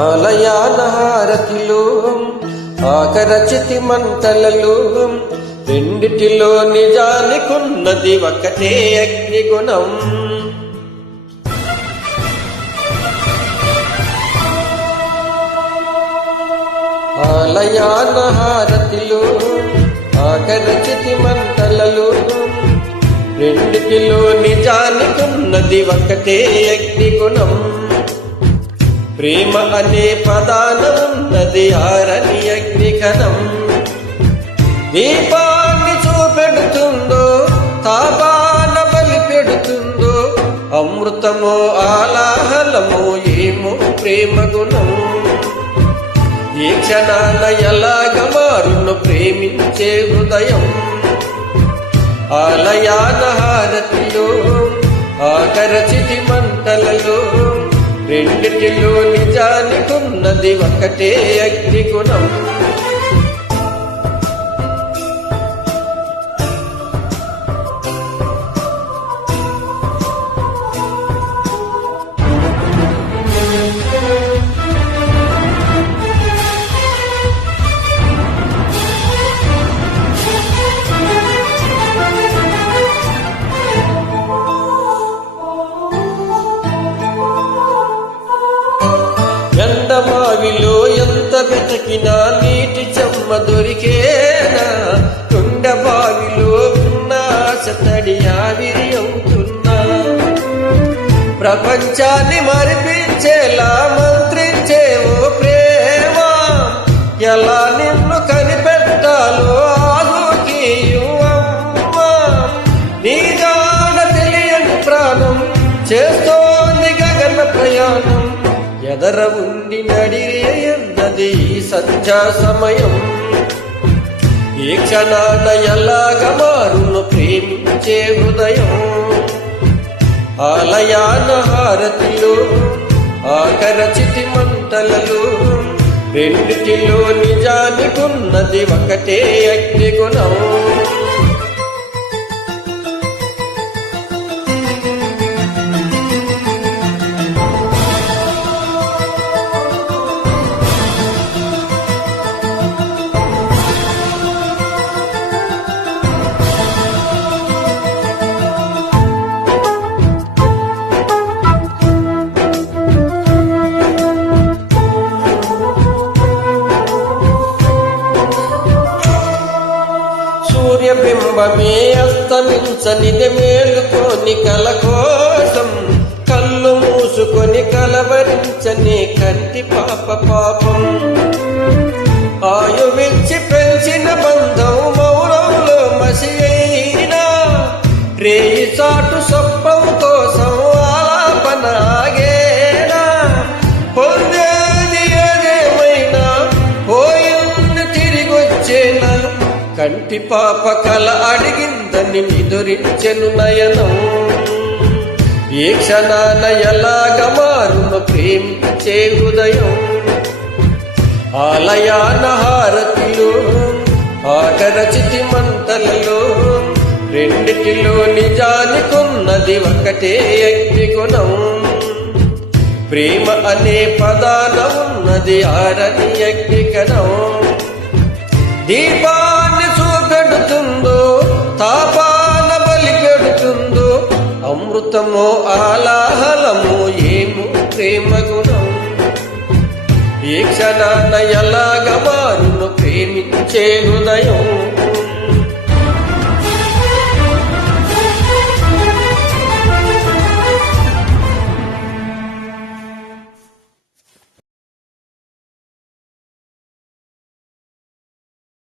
ఆలయాన హారతిలో ఆకరచితి మంటలలో రెండిటిలో నిజానికున్నది ఒకటే అగ్నిగుణం. ఆలయాన హారతిలో ఆకరచితి మంటలలో రెండిటిలో నిజానికున్నది ఒకటే అగ్నిగుణం. ప్రేమ అనే పదాన ఉన్నది ఆరని అగ్నికణం. దీపాన్ని చూపెడుతుందో తాపాన బలి పెడుతుందో అమృతమో ఆలాహలమో ఏమో ప్రేమ గుణం. ఈ క్షణాన ఎలాగ మారును ప్రేమించే హృదయం. ఆలయాన హారతిలో ఆకరచితి మంటలలో రెండిటిలో నిజానికున్నది ఒకటే అగ్నిగుణం. ఎండమావిలో ఎంత వెతకినా నీటి చెమ్మ దొరికేనా? కొండబావిలో ఉన్న ఆశ తడి ఆవిరి అవుతున్నా. ప్రపంచాన్ని మరిపించేలా మంత్రించేవో ప్రేమ, ఎలా నిన్ను కనిపెట్టాలో ఆలోకియువమ్మా. నీ జాడ తెలియని ప్రాణం చేస్తోంది గగన ప్రయాణం. ఎదర ఉండి నడిరేయన్నది సంధ్యా సమయం. ఈ క్షణాన ఎలాగ మారును ప్రేమించే హృదయం. ఆలయాన హారతిలో ఆకరచితి మంటలలో రెండిటిలో నిజానికున్నది ఒకటే అగ్నిగుణం. సూర్యబింబమే అస్తమించనిది మేలుకోని కల కోసం, కళ్ళు మూసుకొని కలవరించని కంటి పాప పాపం. ఆయువిచ్చి పెంచిన బంధం మౌనంలో మసి అయినా, రేయి చాటు సొప్పం కోసం ఆలాపన ఆగేనా? పొందేది ఏదేమైనా పోయింది తిరిగొచ్చేనా? కంటి పాప కల అడిగిందని నిదురించెను నయనం. ఏ క్షణాన ఎలాగ మారును ప్రేమించే హృదయం. ఆలయాన హారతిలో ఆకరచితి మంటలలో రెండిటిలో నిజానికున్నది ఒకటే అగ్నిగుణం. ప్రేమ అనే పదాన ఉన్నది ఆరని అగ్నికణం. దీపాన్ని చూపెడుతుందో తాపాన బలి పెడుతుందో అమృతమో ఆలాహలమో ఏమో ప్రేమ గుణం. ఈ క్షణాన ఎలాగ మారును ప్రేమించే హృదయం.